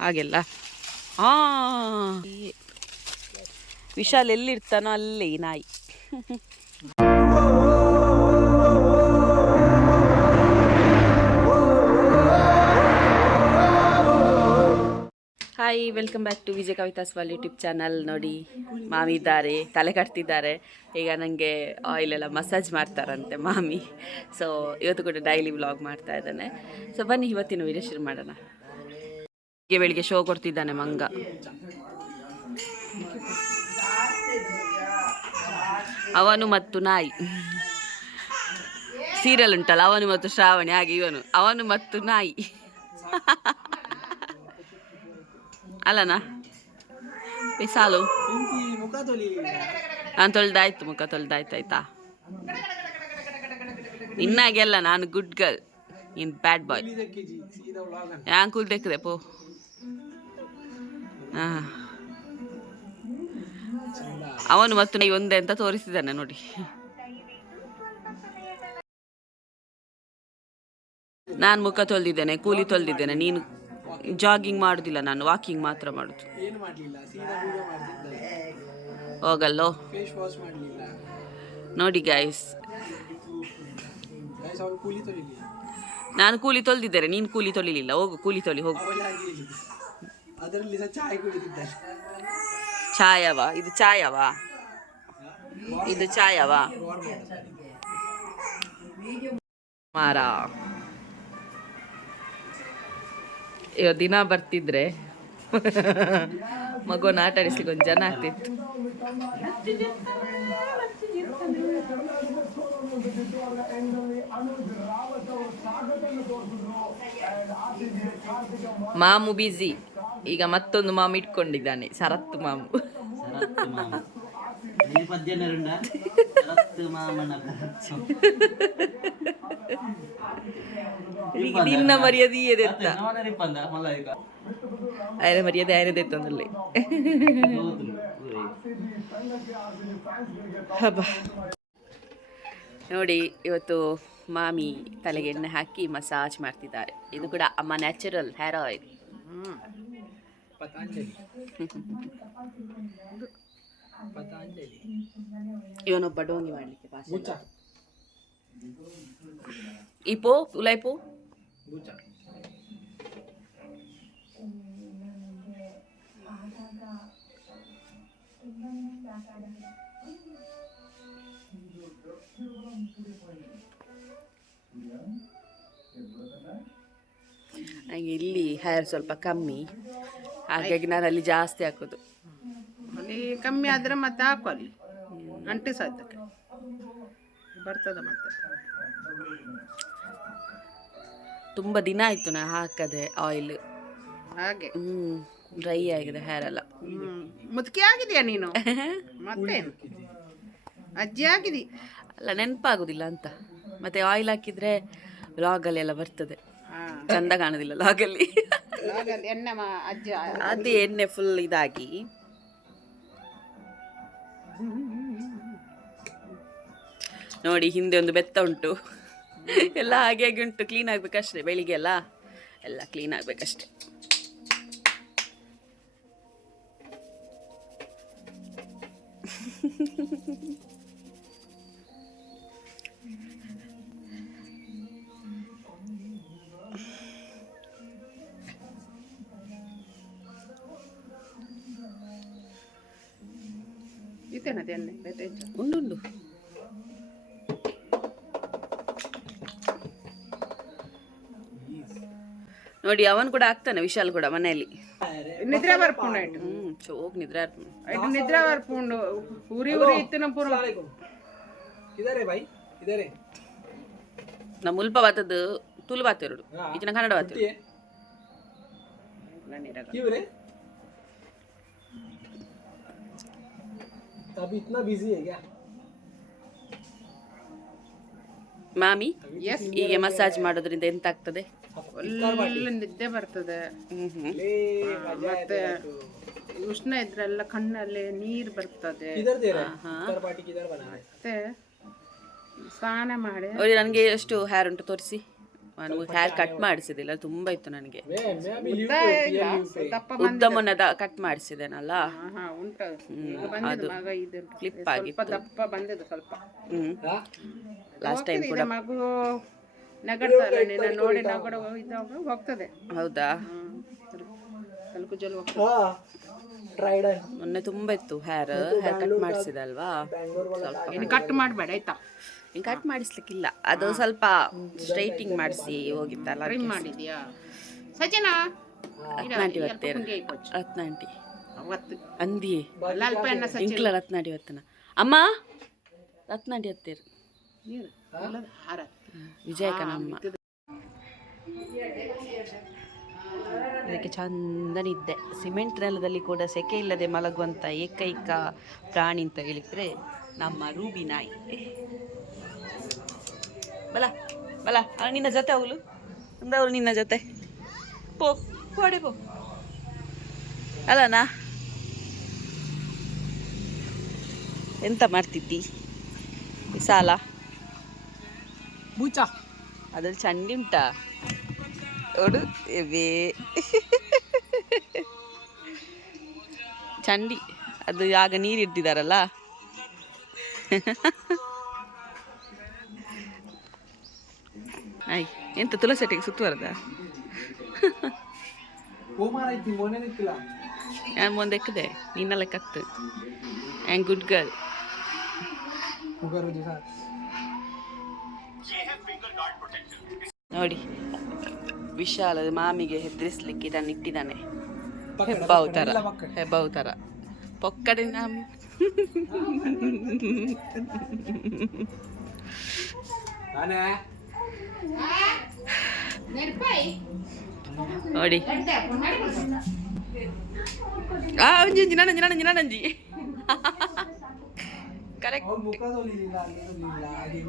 ಹಾಗೆಲ್ಲ. ಆ. ವಿಶಾಲ್ ಎಲ್ಲಿರ್ತಾನೋ ಅಲ್ಲಿ ನಾಯಿ. Hi welcome back to Vijaya Kavitha's wall YouTube channel ನೋಡಿ, ಮಾಮಿ ಇದ್ದಾರೆ, ತಲೆ ಕಟ್ತಿದ್ದಾರೆ. ಈಗ ನನಗೆ ಆಯಿಲ್ ಎಲ್ಲ ಮಸಾಜ್ ಮಾಡ್ತಾರಂತೆ ಮಾಮಿ. ಸೊ ಇವತ್ತು ಕೂಡ ಡೈಲಿ ವ್ಲಾಗ್ ಮಾಡ್ತಾ ಇದ್ದಾನೆ. ಸೊ ಬನ್ನಿ, ಇವತ್ತಿನ ವಿಡಿಯೋ ಶುರು ಮಾಡೋಣ. ಬೆಳಿಗ್ಗೆ ಬೆಳಿಗ್ಗೆ ಶೋ ಕೊಡ್ತಿದ್ದಾನೆ ಮಂಗ. ಅವನು ಮತ್ತು ನಾಯಿ. ಸೀರಿಯಲ್ ಉಂಟಲ್ಲ ಅವನು ಮತ್ತು ಶ್ರಾವಣಿ ಹಾಗೆ ಇವನು. ಅವನು ಮತ್ತು ನಾಯಿ. ಅಲ್ಲನಾ? ಸಾಲು. ನಾನು ತೊಳೆದಾಯ್ತು ಮುಖ ತೊಳ್ದಾಯ್ತು ಆಯ್ತಾ? ಇನ್ನಾಗೆಲ್ಲ ನಾನು good girl in bad boy ಯಾಂಕುಲ್ ಕೂಲ್ದೆಕ್ಕದೆ ಪೋ. ಅವನು ಮತ್ತು ನೈ ಒಂದೇ ಅಂತ ತೋರಿಸಿದ್ದಾನೆ ನೋಡಿ. ನಾನು ಮುಖ ತೊಳೆದಿದ್ದೇನೆ ಕೂಲಿ ತೊಳೆದಿದ್ದೇನೆ ನೀನು ಜಾಗಿಂಗ್ ಮಾಡುದಿಲ್ಲ ನಾನು ವಾಕಿಂಗ್ ಮಾತ್ರ ಮಾಡುದು. ಹೋಗಲ್ಲೋ? ನೋಡಿ ತೊಲಿಲಿ ನಾನು ಕೂಲಿ ತೊಳೆದಿದ್ದೇನೆ ನೀನು ಕೂಲಿ ತೊಳಿಲಿಲ್ಲ ಹೋಗು ಕೂಲಿ ತೊಳಿ ಹಾಗೆ. ಅದರಲ್ಲಿ ಚಾಯ್ ಚಾಯವ? ಇದು ಚಾಯವಾ? ಇದು ಚಾಯವಾ? ಮಾರ. ಇವ ದಿನ ಬರ್ತಿದ್ರೆ ಮಗುನ ಆಟ ಒಂದು ಜನ ಆಗ್ತಿತ್ತು. ಮಾಮು ಬಿಸಿ ಈಗ ಮತ್ತೊಂದು ಮಾಮು ಇಟ್ಕೊಂಡಿದ್ದಾನೆ ಸರತ್ತು ಮಾಮು. ನಿನ್ನ ಮರ್ಯಾದೆ ಅಯನ ಮರ್ಯಾದೆ ಅಯನದೆ ತಂದಲ್ಲಿ ನೋಡಿ ಇವತ್ತು ಮಾಮಿ ತಲೆಗೆ ಎಣ್ಣೆ ಹಾಕಿ ಮಸಾಜ್ ಮಾಡ್ತಿದ್ದಾರೆ. ಇದು ಕೂಡ ಅಮ್ಮ natural hair oil. Patanjali Patanjali ಇವನೊಬ್ಬ ಡೋಂಗಿ ಮಾಡಲಿಕ್ಕೆ ಭಾಷೆ ಗುಚ್ಚ ಇಪೋ ಉಲೈಪೋ ಗುಚ್ಚ ನನಗೆ ಇಲ್ಲಿ ಹೇರ್ ಸ್ವಲ್ಪ ಕಮ್ಮಿ ಹಾಗಾಗಿ ನಾನು ಅಲ್ಲಿ ಜಾಸ್ತಿ ಹಾಕೋದು. ಅಲ್ಲಿ ಕಮ್ಮಿ ಆದರೆ ಮತ್ತೆ ಹಾಕು ಅಲ್ಲಿ. ಸಾಧ್ಯಕ್ಕೆ ಬರ್ತದೆ ಮತ್ತೆ. ತುಂಬ ದಿನ ಆಯಿತು ನಾ ಹಾಕದೆ ಆಯಿಲ್ ಹಾಗೆ. ಹ್ಞೂ ಡ್ರೈ ಆಗಿದೆ ಹೇರ್ ಎಲ್ಲ. ಮುದುಕಿ ಆಗಿದೆಯಾ ನೀನು? ಮತ್ತೆ? ಅಜ್ಜಿ ಆಗಿದಿ? ಅಲ್ಲ ನೆನಪಾಗೋದಿಲ್ಲ ಅಂತ. ಮತ್ತೆ ಆಯಿಲ್ ಹಾಕಿದರೆ ಲಾಗಲ್ಲಿ ಎಲ್ಲ ಬರ್ತದೆ. ಚಂದ ಕಾಣೋದಿಲ್ಲ ಲಾಗಲ್ಲಿ ಎಣ್ಣೆ ಅಜ್ಜ ಅದು ಎಣ್ಣೆ ಫುಲ್ ಇದಾಗಿ. ನೋಡಿ, ಹಿಂದೆ ಒಂದು ಬೆತ್ತ ಉಂಟು. ಎಲ್ಲ ಹಾಗೆ ಹಾಗೆ ಉಂಟು. ಕ್ಲೀನ್ ಆಗ್ಬೇಕಷ್ಟೇ ಬೆಳಿಗ್ಗೆ ಎಲ್ಲ ಎಲ್ಲ ಕ್ಲೀನ್ ಆಗ್ಬೇಕಷ್ಟೇ. ಎಣ್ಣೆ ಬೆತ್ತಜ್ಜ ಉಂಡುಂಡು ನೋಡಿ ಅವನು ಕೂಡ ಆಗ್ತಾನೆ ವಿಶಾಲ್ ಕೂಡ ಮನೆಯಲ್ಲಿ. ನಿದ್ರೆ ಬರ್ಪುಂಡು ಹ್ಮ್ ಚೋಗ್ ನಿದ್ರೆ. ಐಟು ನಿದ್ರೆ ಬರ್ಪುಂಡು ಉರಿ ಉರಿ ಇತ್ತಿನ ನಮ್ಮ ಪೂರ್ವ ಇದಾರೆ ಬೈ ಇದಾರೆ. ನಮ್ಮ ಮುಲ್ಪ ಬಾತದ್ದು ತುಳು ಬಾತ್ ಎರಡು ಈಚಿನ ಕನ್ನಡ ಬಾತ್ ಕುಟ್ಟಿಯೇ अभी इतना बिजी है क्या ಮಾಮಿ ಎಸ್ ಹೀಗೆ ಮಸಾಜ್ ಮಾಡೋದ್ರಿಂದ ಎಂತ ಆಗ್ತದೆ ಒಳ್ಳೆ ನಿದ್ದೆ ಬರ್ತದೆ ಹ್ಮ್ ಹ್ಮ್ ले मजा है ಮತ್ತೆ ಉಷ್ಣ ಇದ್ರೆಲ್ಲ ಕಣ್ಣಲ್ಲಿ ನೀರು ಬರ್ತದೆ किधर दे रहा है इफ्तार पार्टी किधर बना रहा है ಮತ್ತೆ ಸ್ನಾನ ಮಾಡಿ ನೋಡಿ ನನಗೆ ಎಷ್ಟು ಹೇರ್ ಉಂಟು ತೋರಿಸಿ ನಾನು ಹೇರ್ ಕಟ್ ಮಾಡಿಸಿದಿಲ್ಲ ತುಂಬ ಇತ್ತು ನನಗೆ. ಉದ್ದ ಇಲ್ಲ, ದಪ್ಪ ಉದ್ದ ಮೊನ್ನೆ ಕಟ್ ಮಾಡಿಸಿದೇನಲ್ಲ ಇದು? ಕ್ಲಿಪ್ ಸ್ವಲ್ಪ ಆಗಿತ್ತು. ಸ್ವಲ್ಪ. ಹ್ಞೂ ಲಾಸ್ಟ್ ಟೈಮ್ ಕೂಡ. ನೋಡಿ ನಗಡ ಹೋಗ್ತದೆ. ಹೌದಾ? ಹ್ಮ್. ಮೊನ್ನೆ ತುಂಬ ಇತ್ತು ಹೇರ್ ಹೇರ್ ಕಟ್ ಮಾಡಿಸಿದಲ್ವಾ ಸ್ವಲ್ಪ ಇನ್ನು ಕಟ್ ಮಾಡಬೇಡ ಆಯ್ತಾ? ಕಟ್ ಮಾಡಿಸ್ಲಿಕ್ಕಿಲ್ಲ. ಅದು ಸ್ವಲ್ಪ ಸ್ಟ್ರೈಟಿಂಗ್ ಮಾಡಿಸಿ ಹೋಗಿತ್ತಲ್ಲ ಟ್ರಿಮ್ ಮಾಡಿದ್ಯಾ? ಸಜನಾ ರತ್ನಾಂಟಿ ಇಪ್ಪತ್ತು ಅವತ್ತು. ಅಂದಿ ಅಲ್ಪ ಎಣ್ಣ ಇಂಕ್ಲ ರತ್ನಾಡಿ ಒತ್ತನ ಅಮ್ಮ ರತ್ನಾಡಿ ಒತ್ತೇರು ನೀರು. ಅಮ್ಮ ಅದಕ್ಕೆ ಚಂದ ನಿದ್ದೆ ಸಿಮೆಂಟ್ ನೆಲದಲ್ಲಿ ಕೂಡ ಸೆಕೆ ಇಲ್ಲದೆ ಮಲಗುವಂಥ ಏಕೈಕ ಪ್ರಾಣಿ ಅಂತ ಹೇಳಿದರೆ ನಮ್ಮ ರೂಬಿ ನಾಯಿ. ಬಲ ಬಲ. ನಿನ್ನ ಜೊತೆ ಅವಳು ಅಂದವಳು ನಿನ್ನ ಜೊತೆ. ಪೋ ಪೋಡೆ ಪೋ. ಅಲ್ಲನಾ ಎಂತ ಮಾಡ್ತಿದ್ದಿ? ಸಾಲ? ಬೂಚ ಅದ್ರಲ್ಲಿ ಚಂಡಿ ಉಂಟಾ? ನೋಡು ಎವೇ ಚಂಡಿ. ಅದು ಆಗ ನೀರು ಇಡ್ತಿದಾರಲ್ಲ? ಆಯ್ ಎಂತ ಸುತ್ತುವರದ ಐತಿ ಮೊನ್ನೆ ನಿಕ್ಕಿಲ್ಲ ನಾನು ಮುಂದೆ ಎಕ್ಕದೆ? ನಿನ್ನ ಲೆಕ್ಕ ಆ್ಯಂಡ್ ಗುಡ್ ಗರ್ಲ್ ನೋಡಿ ವಿಶಾಲ ಮಾಮಿಗೆ ಹೆದರಿಸ್ಲಿಕ್ಕೆ ಇದನ್ನು ಇಟ್ಟಿದ್ದಾನೆ. ಹೆಬ್ಬಾವು ಥರ ಹೆಬ್ಬಾವು ಥರ ಪೊಕ್ಕಡೆ ನಮ್. ನಾನೇ? ನೋಡಿ ಆ ಒಂಜಿ ಒಂಜಿ ನಾನಂಜಿ ನಾನಂಜಿ ನಾನಂಜಿ ಕರೆಕ್ಟ್ ಅವ್ರ ಮುಖ ತೊಳಿಲಿಲ್ಲ ಅಲ್ಲಿ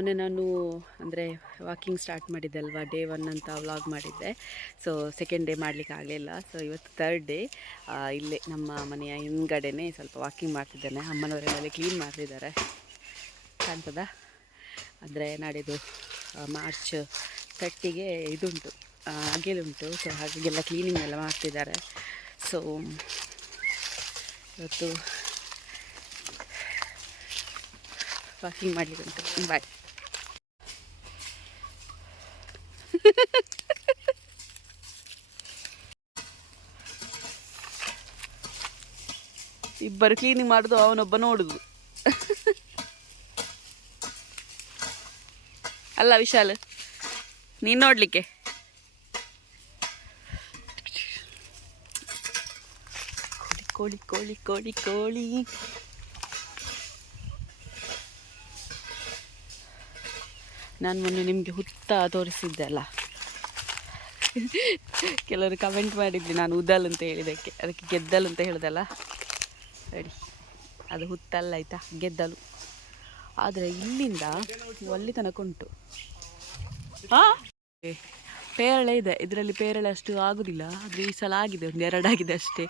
ಮೊನ್ನೆ ನಾನು, ಅಂದರೆ ವಾಕಿಂಗ್ ಸ್ಟಾರ್ಟ್ ಮಾಡಿದ್ದೆ ಅಲ್ವಾ? ಡೇ ಒನ್ ಅಂತ ವ್ಲಾಗ್ ಮಾಡಿದ್ದೆ. ಸೊ ಸೆಕೆಂಡ್ ಡೇ ಮಾಡಲಿಕ್ಕೆ ಆಗಲಿಲ್ಲ. ಸೊ ಇವತ್ತು ತರ್ಡ್ ಡೇ ಇಲ್ಲೇ ನಮ್ಮ ಮನೆಯ ಹಿಂದ್ಗಡೆನೇ ಸ್ವಲ್ಪ ವಾಕಿಂಗ್ ಮಾಡ್ತಿದ್ದೇನೆ. ಅಮ್ಮನವರೆಲ್ಲ ಕ್ಲೀನ್ ಮಾಡ್ತಿದ್ದಾರೆ. ಕಾಣ್ತದ? ಅಂದರೆ ನಾಡಿದ್ದು ಮಾರ್ಚ್ ತರ್ಟಿಗೆ ಇದುಂಟು. ಅಗೆಲುಂಟು ಸೊ ಹಾಗೆಲ್ಲ ಕ್ಲೀನಿಂಗ್ ಎಲ್ಲ ಮಾಡ್ತಿದ್ದಾರೆ. ಸೊ ಇವತ್ತು ವಾಕಿಂಗ್ ಮಾಡಲಿಕ್ಕೆ ಉಂಟು. ಬಾಯ್ ಇಬ್ಬರು ಕ್ಲೀನಿಂಗ್ ಮಾಡುದು ಅವನೊಬ್ಬ ನೋಡುದು. ಅಲ್ಲ ವಿಶಾಲ್, ನೀನ್ ನೋಡ್ಲಿಕ್ಕೆ? ಕೋಳಿ ಕೋಳಿ ಕೋಳಿ ಕೋಳಿ. ನಾನು ಮೊನ್ನೆ ನಿಮಗೆ ಹುತ್ತ ತೋರಿಸಿದ್ದೆ ಅಲ್ಲ? ಕೆಲವರು ಕಮೆಂಟ್ ಮಾಡಿದ್ವಿ ನಾನು ಉದಲ್ ಅಂತ ಹೇಳಿದ್ದಕ್ಕೆ ಅದಕ್ಕೆ ಗೆದ್ದಲು ಅಂತ ಹೇಳಿದಲ್ಲ? ರೆಡಿ ಅದು ಹುತ್ತಲ್ಲ ಆಯಿತಾ? ಗೆದ್ದಲು. ಆದರೆ ಇಲ್ಲಿಂದ ಒಳ್ಳೆ ತನಕ ಉಂಟು. ಹಾಂ? ಪೇರಳೆ ಇದೆ. ಇದರಲ್ಲಿ ಪೇರಳೆ ಅಷ್ಟು ಆಗೋದಿಲ್ಲ. ಆದರೆ ಈ ಸಲ ಆಗಿದೆ. ಒಂದು ಎರಡಾಗಿದೆ ಅಷ್ಟೇ.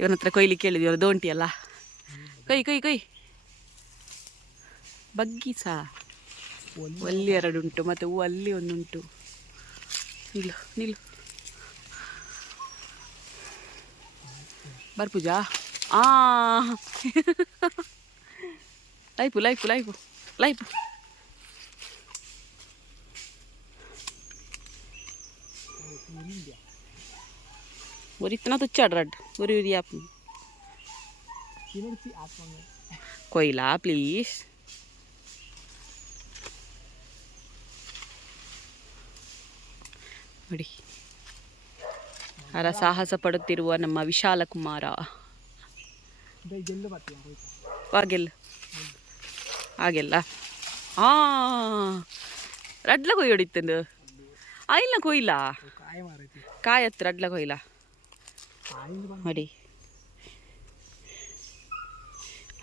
ಇವನ ಹತ್ರ ಕೊಯ್ಲಿ ಕೇಳಿದ್ವಿ ಇವರ ದೋಂಟಿ ಅಲ್ಲ? ಕೊಯ್ ಕೊಯ್ ಕೊಯ್. ಬಗ್ಗಿ ಸಹ ಅಲ್ಲಿ ಎರಡು ಉಂಟು. ಮತ್ತು ಹೂ ಅಲ್ಲಿ ಒಂದುಂಟು. निल निल। ಬಾರ್ ಪೂಜಾ ಆ और इतना तो चढ़ रड बोरी आप। कोयला प्लीज़ ನೋಡಿ ಅರ ಸಾಹಸ ಪಡುತ್ತಿರುವ ನಮ್ಮ ವಿಶಾಲ ಕುಮಾರ. ಹಾಗೆಲ್ಲ. ಹಾಗೆಲ್ಲ. ಆ ರಡ್ಲ ಕೊಯ್ ಹೊಡಿತಂದು ಆಯಿಲ್ಲ ಕೊಯ್ಲ. ಕಾಯತ್ ರಡ್ಲ ಕೊಯ್ಲ ಕಾಯಿ ನೋಡಿ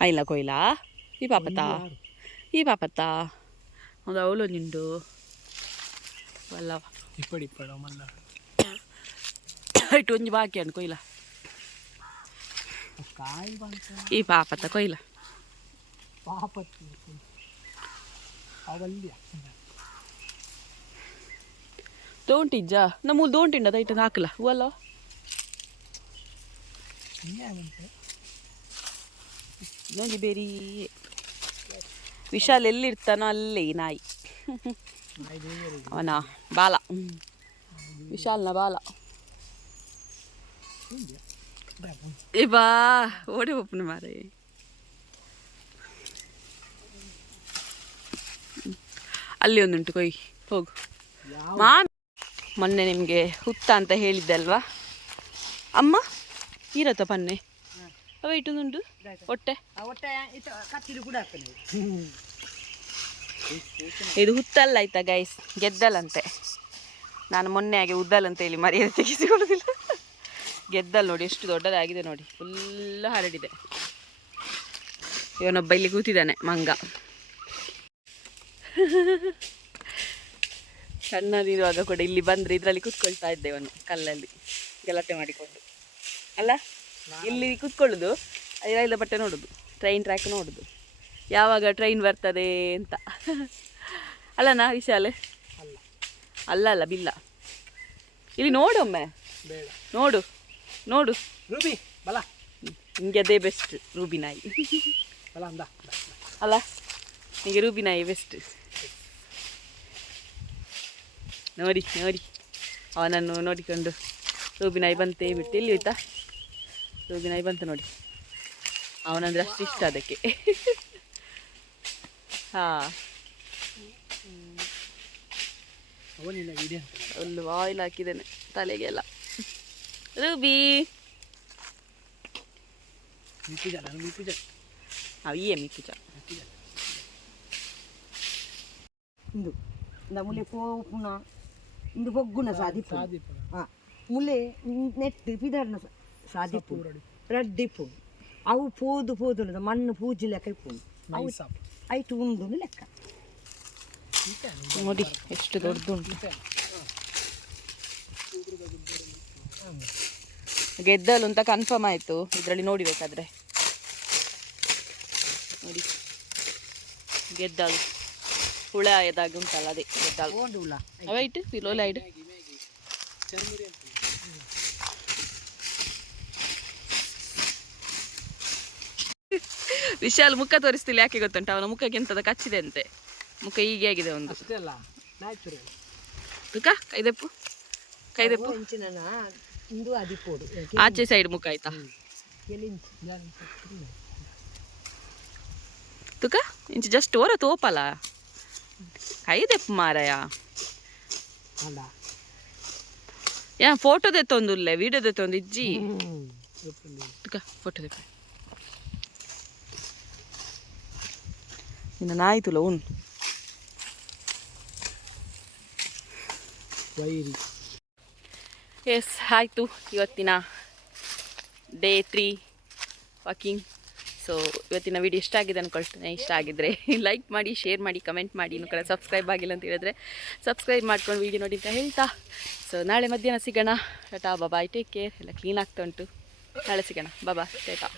ಆಯ್ಲ ಕೊಯ್ಲ. ಈ ಪಾಪತ್ತ ಈ ಪಾಪತ್ತ ಒಂದು ಅವಳು ನಿಂಡು ಅಲ್ಲವ ಇಟ್ಟು ಒಂಜಿ ಬಾಕಿ ಅನ್ ಕೊಯ್ಲ ಕಾಯಿ ಬಂತ ಈ ಪಾಪತ್ತ ಕೊಯ್ಲ ಪಾಪತ್ತಿ ಅವಲ್ಯ ದೋಂಟಿಜ್ಜ ನಮ್ಮ ದೋಂಟಿಂಡ ದೈಟ ಹಾಕಲ. ಹೂವಲ್ಲ ನೋಡಿ ಬೇರೆ. ವಿಶಾಲ್ ಎಲ್ಲಿರ್ತಾನೋ ಅಲ್ಲೇ ನಾಯಿ. ಅವನ ಬಾಲ. ವಿಶಾಲ್ನ ಬಾಲ. ಏ ಬಾ ಓಡಿ ಒಪ್ಪನ ಮಾರೈ. ಅಲ್ಲಿ ಒಂದುಂಟು ಕೊಯ್ ಹೋಗು. ಮಾ ಮೊನ್ನೆ ನಿಮಗೆ ಹುತ್ತ ಅಂತ ಹೇಳಿದ್ದೆ ಅಲ್ವಾ? ಅಮ್ಮ ಇರತ್ತ ಪನ್ನೆ? ಅವ ಇಟ್ಟೊಂದುಂಟು? ಹೊಟ್ಟೆ? ಇದು ಹುತ್ತಲ್ಲ ಆಯ್ತಾ ಗೈಸ್ ಗೆದ್ದಲಂತೆ ನಾನು ಮೊನ್ನೆ ಹಾಗೆ ಉದ್ದಲ್ ಅಂತ ಹೇಳಿ ಮರ್ಯಾದೆ ತೆಗೆಸಿಕೊಳ್ಳೋದಿಲ್ಲ. ಗೆದ್ದಲ್ ನೋಡಿ, ಎಷ್ಟು ದೊಡ್ಡದಾಗಿದೆ ನೋಡಿ. ಫುಲ್ ಹರಡಿದೆ. ಇವನೊಬ್ಬ ಇಲ್ಲಿ ಕೂತಿದ್ದಾನೆ, ಮಂಗ. ಸಣ್ಣದಿರುವಾಗ ಕೂಡ ಇಲ್ಲಿ ಬಂದ್ರೆ ಇದರಲ್ಲಿ ಕೂತ್ಕೊಳ್ತಾ ಇದ್ದೆ ಇವನು, ಕಲ್ಲಲ್ಲಿ. ಗಲಾಟೆ ಮಾಡಿಕೊಂಡು. ಅಲ್ಲ, ಇಲ್ಲಿ ಕೂತ್ಕೊಳ್ಳೋದು, ಐದು ಬಟ್ಟೆ ನೋಡೋದು ಟ್ರೈನ್ ಟ್ರ್ಯಾಕ್ ನೋಡೋದು. ಯಾವಾಗ ಟ್ರೈನ್ ಬರ್ತದೆ ಅಂತ. ಅಲ್ಲನಾ ವಿಶಾಲೆ? ಅಲ್ಲ ಅಲ್ಲ ಬಿಲ್ಲ. ಇಲ್ಲಿ ನೋಡೊಮ್ಮೆ. ನೋಡು ನೋಡು. ರೂಬಿ ಬಲ. ನಿಮಗೆ ಅದೇ ಬೆಸ್ಟ್ ರೂಬಿ ನಾಯಿ. ಅಲ್ಲ ನಿಮಗೆ ರೂಬಿ ನಾಯಿ ಬೆಸ್ಟ್ ನೋಡಿ ನೋಡಿ. ಅವನನ್ನು ನೋಡಿಕೊಂಡು ರೂಬಿ ನಾಯಿ ಬಂತೆ ಬಿಟ್ಟು. ಇಲ್ಲಿ ಹೋಯ್ತಾ? ರೂಬಿ ನಾಯಿ ಬಂತು ನೋಡಿ. ಅವನಂದ್ರೆ ಅಷ್ಟು ಇಷ್ಟ ಅದಕ್ಕೆ. ಹಾ. ಒಂದು ಆಯಿಲ್ ಹಾಕಿದ್ದೇನೆ ತಲೆಗೆಲ್ಲ. ರೂಬಿ. ಅವಿಯೇ ಮಿಕ್ಕುಚ ಇಂದು ಇಂದ ಮುಲೆ ಪೋಪುನ ಇಂದು ಬೊಗ್ಗುನ ಸಾದಿಪ್ಪು ಸಾದಿಪ್ಪು. ಆ ಮುಲೆ ನೆಟ್ ಪಿದರ್ನ ಸಾದಿಪ್ಪು ರಡ್ಡಿಪ್ಪು ಅವು ಪೋದು ಪೋದು ಮಣ್ಣು ಪೂಜಿ ಲೆಕ್ಕ ಇಪ್ಪು ಅವು ಐಟು ಉಂಡು ಲೆಕ್ಕ. ನೋಡಿ ಎಷ್ಟು ದೊಡ್ಡದುಂಟು. ಗೆದ್ದಲು ಅಂತ ಕನ್ಫರ್ಮ್ ಆಯಿತು. ಇದರಲ್ಲಿ ನೋಡಿಬೇಕಾದ್ರೆ ನೋಡಿ. ಗೆದ್ದಲು. ಹುಳ ಆಯದಾಗಿ ಉಂಟಲ್ಲ ಅದೇ ಗೆದ್ದಲು. ಅವೈಟ್ ಪಿಲೋಲ ಐಡ್ ವಿಶಾಲ್ ಮುಖ ತೋರಿಸ್ತಿಲ್ಲ ಯಾಕೆ ಗೊತ್ತುಂಟ? ಅವನ ಮುಖಕ್ಕೆ ಎಂತದ ಕಚ್ಚಿದೆ ಅಂತೆ. ಮುಖ ಹೀಗೆ ಆಗಿದೆ ಒಂದು. ಕೈದೆಪ್ಪು? ಕೈದೆಪ್ಪು? ಆಚೆ ಸೈಡ್ ಮುಖ ಆಯ್ತಾ? ತುಕ ಇಂಚು ಜಸ್ಟ್ ಓರ ತೋಪಲ್ಲ ಕೈದೆಪ್ಪು ಮಾರಾಯ. ಯಾ ಫೋಟೋ ತೆತ್ತೊಂದುಲ್ಲೆ ವಿಡಿಯೋ ತೊಂದು ಇಜ್ಜಿ ತುಕ ಫೋಟೋ ಇನ್ನು ನಾಯ್ತುಲ ಉನ್ ಎಸ್ ಆಯಿತು. ಇವತ್ತಿನ ಡೇ ತ್ರೀ ವಾಕಿಂಗ್ ಸೊ ಇವತ್ತಿನ ವಿಡಿಯೋ ಇಷ್ಟ ಆಗಿದೆ ಅಂದ್ಕೊಳ್ತೇನೆ ಇಷ್ಟ ಆಗಿದ್ದರೆ ಲೈಕ್ ಮಾಡಿ ಶೇರ್ ಮಾಡಿ ಕಮೆಂಟ್ ಮಾಡಿ. ಇನ್ನು ಕಡೆ ಸಬ್ಸ್ಕ್ರೈಬ್ ಆಗಿಲ್ಲ ಅಂತ ಹೇಳಿದ್ರೆ ಸಬ್ಸ್ಕ್ರೈಬ್ ಮಾಡ್ಕೊಂಡು ವಿಡಿಯೋ ನೋಡಿ ಅಂತ ಹೇಳ್ತಾ. ಸೊ ನಾಳೆ ಮಧ್ಯಾಹ್ನ ಸಿಗೋಣ. Ta ta bye take care ಎಲ್ಲ ಕ್ಲೀನ್ ಆಗ್ತಾ ಉಂಟು. ನಾಳೆ ಸಿಗೋಣ. ಬಾಬಾ ಟೇಟಾ